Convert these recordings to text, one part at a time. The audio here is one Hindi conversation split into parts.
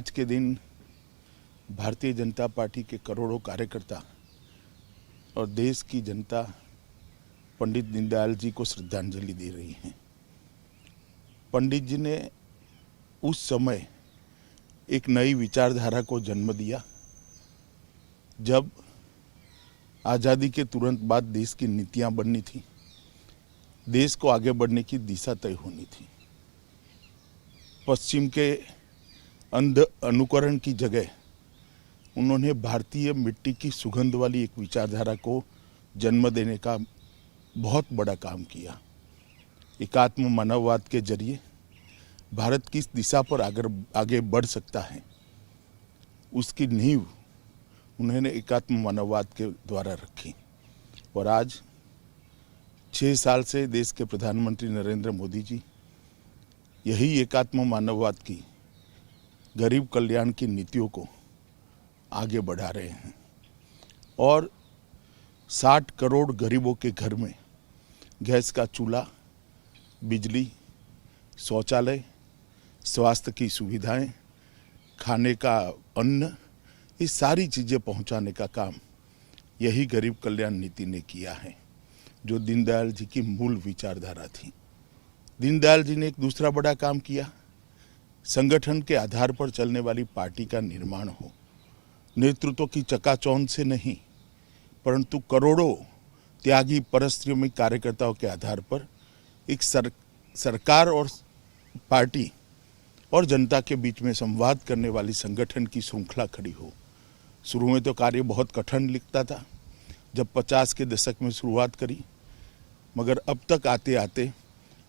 आज के दिन भारतीय जनता पार्टी के करोड़ों कार्यकर्ता और देश की जनता पंडित दीनदयाल जी को श्रद्धांजलि दे रही हैं। पंडित जी ने उस समय एक नई विचारधारा को जन्म दिया जब आज़ादी के तुरंत बाद देश की नीतियां बननी थी, देश को आगे बढ़ने की दिशा तय होनी थी। पश्चिम के अंध अनुकरण की जगह उन्होंने भारतीय मिट्टी की सुगंध वाली एक विचारधारा को जन्म देने का बहुत बड़ा काम किया। एकात्म मानववाद के जरिए भारत किस दिशा पर आगे बढ़ सकता है, उसकी नींव उन्होंने एकात्म मानववाद के द्वारा रखी। और आज 6 साल से देश के प्रधानमंत्री नरेंद्र मोदी जी यही एकात्म मानववाद की गरीब कल्याण की नीतियों को आगे बढ़ा रहे हैं और 60 करोड़ गरीबों के घर में गैस का चूल्हा, बिजली, शौचालय, स्वास्थ्य की सुविधाएं, खाने का अन्न, ये सारी चीज़ें पहुंचाने का काम यही गरीब कल्याण नीति ने किया है, जो दीनदयाल जी की मूल विचारधारा थी। दीनदयाल जी ने एक दूसरा बड़ा काम किया, संगठन के आधार पर चलने वाली पार्टी का निर्माण हो, नेतृत्व की चकाचौंध से नहीं परंतु करोड़ों त्यागी परिश्रमी कार्यकर्ताओं के आधार पर एक सरकार और पार्टी और जनता के बीच में संवाद करने वाली संगठन की श्रृंखला खड़ी हो। शुरू में तो कार्य बहुत कठिन लिखता था जब 50 के दशक में शुरुआत करी, मगर अब तक आते आते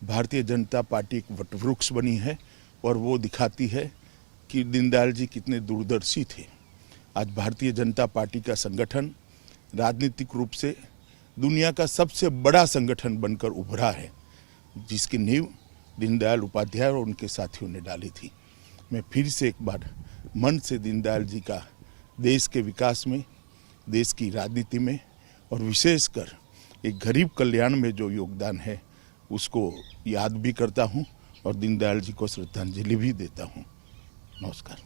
भारतीय जनता पार्टी एक वटवृक्ष बनी है और वो दिखाती है कि दीनदयाल जी कितने दूरदर्शी थे। आज भारतीय जनता पार्टी का संगठन राजनीतिक रूप से दुनिया का सबसे बड़ा संगठन बनकर उभरा है, जिसकी नींव दीनदयाल उपाध्याय और उनके साथियों ने डाली थी। मैं फिर से एक बार मन से दीनदयाल जी का देश के विकास में, देश की राजनीति में और विशेषकर एक गरीब कल्याण में जो योगदान है उसको याद भी करता हूँ और दीनदयाल जी को श्रद्धांजलि भी देता हूँ। नमस्कार।